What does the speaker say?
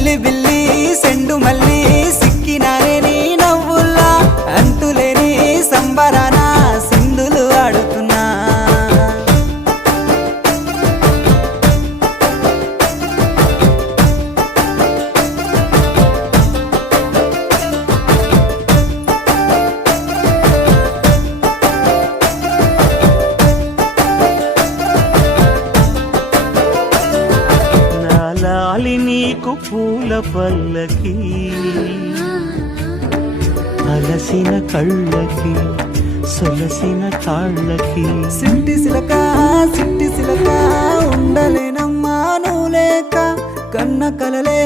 అల్లి బిల్లి సెండు మల్లి సిక్కినానే నీ నవ్వుల్లా అంతులేని సంబరాన సింధులు ఆడుతున్నా లాలి నీకు పూల పల్లకి అలసిన కళ్ళకి సొలసిన కాళ్ళకి సిట్టి సిలక ఉండలేనమ్మా నువ్వు లేక కన్న కలలే